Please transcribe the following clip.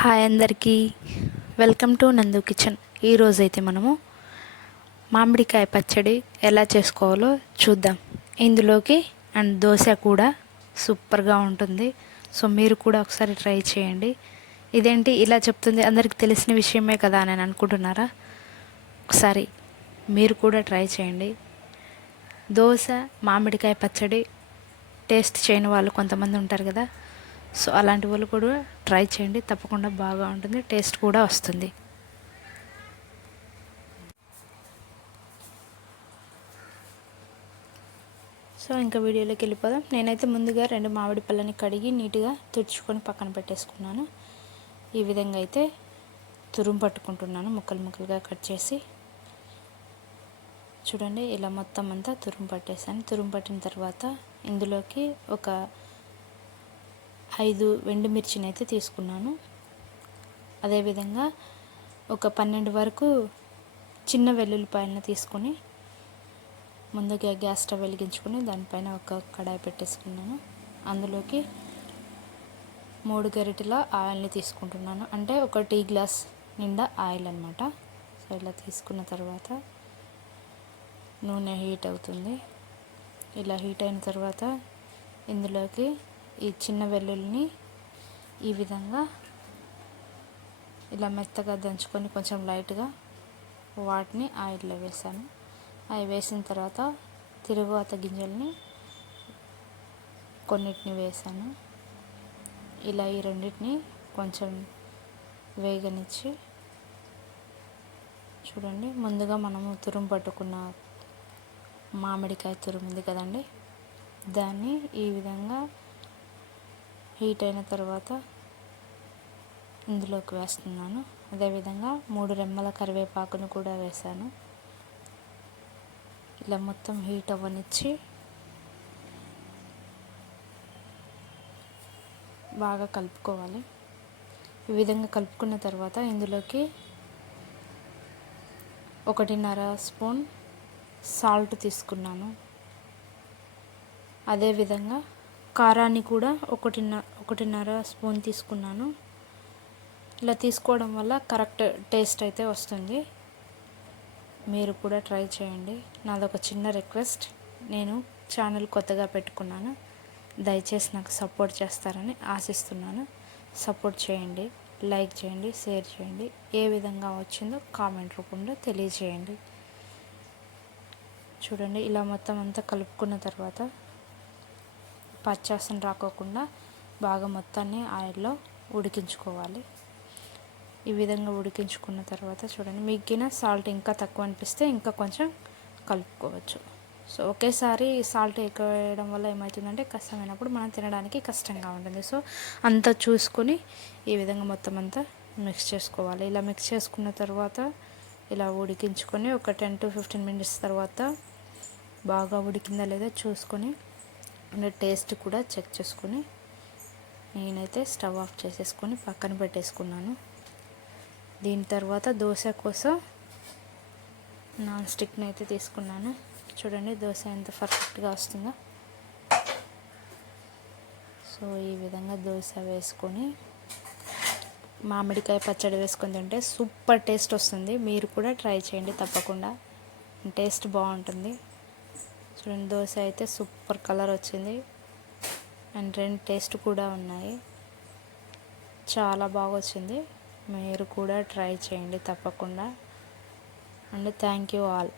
Hi అందరికీ, welcome to నందు kitchen. ఈరోజైతే మనము మామిడికాయ పచ్చడి ఎలా చేసుకోవాలో చూద్దాం. ఇందులోకి దోశ కూడా సూపర్గా ఉంటుంది. సో మీరు కూడా ఒకసారి ట్రై చేయండి. ఇదేంటి ఇలా చెప్తుంది, అందరికి తెలిసిన విషయమే కదా అని అనుకుంటున్నారా? ఒకసారి మీరు కూడా ట్రై చేయండి. దోశ మామిడికాయ పచ్చడి టేస్ట్ చేయని వాళ్ళు కొంతమంది ఉంటారు కదా. సో అలాంటి వాళ్ళు కూడా ట్రై చేయండి, తప్పకుండా బాగా ఉంటుంది, టేస్ట్ కూడా వస్తుంది. సో ఇంకా వీడియోలోకి వెళ్ళిపోదాం. నేనైతే ముందుగా 2 మామిడి పళ్ళని కడిగి నీట్గా తుడుచుకొని పక్కన పెట్టేసుకున్నాను. ఈ విధంగా అయితే తురుము పట్టుకుంటున్నాను, ముక్కలు ముక్కలుగా కట్ చేసి. చూడండి, ఇలా మొత్తం అంతా తురుము పట్టేసాను. తురుము పట్టిన తర్వాత ఇందులోకి ఒక 5 ఎండుమిర్చిని అయితే తీసుకున్నాను. అదేవిధంగా ఒక 12 వరకు చిన్న వెల్లుల్లిపాయలను తీసుకొని ముందుగా గ్యాస్ స్టవ్ వెలిగించుకొని దానిపైన ఒక కడాయి పెట్టేసుకున్నాను. అందులోకి 3 గరిటెల ఆయిల్ని తీసుకుంటున్నాను, అంటే ఒక టీ గ్లాస్ నిండా ఆయిల్ అన్నమాట. సో ఇలా తీసుకున్న తర్వాత నూనె హీట్ అవుతుంది. ఇలా హీట్ అయిన తర్వాత ఇందులోకి ఈ చిన్న వెల్లుల్లిని ఈ విధంగా ఇలా మెత్తగా దంచుకొని కొంచెం లైట్గా వాటిని ఆయిల్లో వేసాను. అవి వేసిన తర్వాత తిరుగువాత గింజల్ని కొన్నిటిని వేసాను. ఇలా ఈ రెండింటిని కొంచెం వేగనిచ్చి, చూడండి, ముందుగా మనము తురుము పట్టుకున్న మామిడికాయ తురుము ఉంది కదండి, దాన్ని ఈ విధంగా హీట్ అయిన తర్వాత ఇందులోకి వేస్తున్నాను. అదేవిధంగా 3 రెమ్మల కరివేపాకును కూడా వేసాను. ఇలా మొత్తం హీట్ అవ్వనిచ్చి బాగా కలుపుకోవాలి. ఈ విధంగా కలుపుకున్న తర్వాత ఇందులోకి 1.5 స్పూన్ సాల్ట్ తీసుకున్నాను. అదేవిధంగా కారాన్ని కూడా 1.5 స్పూన్ తీసుకున్నాను. ఇలా తీసుకోవడం వల్ల కరెక్ట్ టేస్ట్ అయితే వస్తుంది. మీరు కూడా ట్రై చేయండి. నాదొక చిన్న రిక్వెస్ట్, నేను ఛానల్ కొత్తగా పెట్టుకున్నాను, దయచేసి నాకు సపోర్ట్ చేస్తారని ఆశిస్తున్నాను. సపోర్ట్ చేయండి, లైక్ చేయండి, షేర్ చేయండి. ఏ విధంగా వచ్చిందో కామెంట్ రూపంలో తెలియజేయండి. చూడండి, ఇలా మొత్తం అంతా కలుపుకున్న తర్వాత పచ్చాసన రాకోకుండా బాగా మొత్తాన్ని ఆయిల్లో ఉడికించుకోవాలి. ఈ విధంగా ఉడికించుకున్న తర్వాత చూడండి, మిగిలిన సాల్ట్ ఇంకా తక్కువ అనిపిస్తే ఇంకా కొంచెం కలుపుకోవచ్చు. సో ఒకేసారి సాల్ట్ ఎక్కువ వేయడం వల్ల ఏమవుతుందంటే కష్టమైనప్పుడు మనం తినడానికి కష్టంగా ఉంటుంది. సో అంతా చూసుకొని ఈ విధంగా మొత్తం అంతా మిక్స్ చేసుకోవాలి. ఇలా మిక్స్ చేసుకున్న తర్వాత ఇలా ఉడికించుకొని ఒక 10 to 15 మినిట్స్ తర్వాత బాగా ఉడికిందా లేదా చూసుకొని టేస్ట్ కూడా చెక్ చేసుకొని నేనైతే స్టవ్ ఆఫ్ చేసేసుకొని పక్కన పెట్టేసుకున్నాను. దీని తర్వాత దోశ కోసం నాన్ స్టిక్ని అయితే తీసుకున్నాను. చూడండి, దోశ ఎంత పర్ఫెక్ట్గా వస్తుందో. సో ఈ విధంగా దోశ వేసుకొని మామిడికాయ పచ్చడి వేసుకొని తింటే సూపర్ టేస్ట్ వస్తుంది. మీరు కూడా ట్రై చేయండి, తప్పకుండా టేస్ట్ బాగుంటుంది. చూడండి, దోశ అయితే సూపర్ కలర్ వచ్చింది అండ్ 2 టేస్ట్ కూడా ఉన్నాయి. చాలా బాగా వచ్చింది. మీరు కూడా ట్రై చేయండి తప్పకుండా. And thank you all.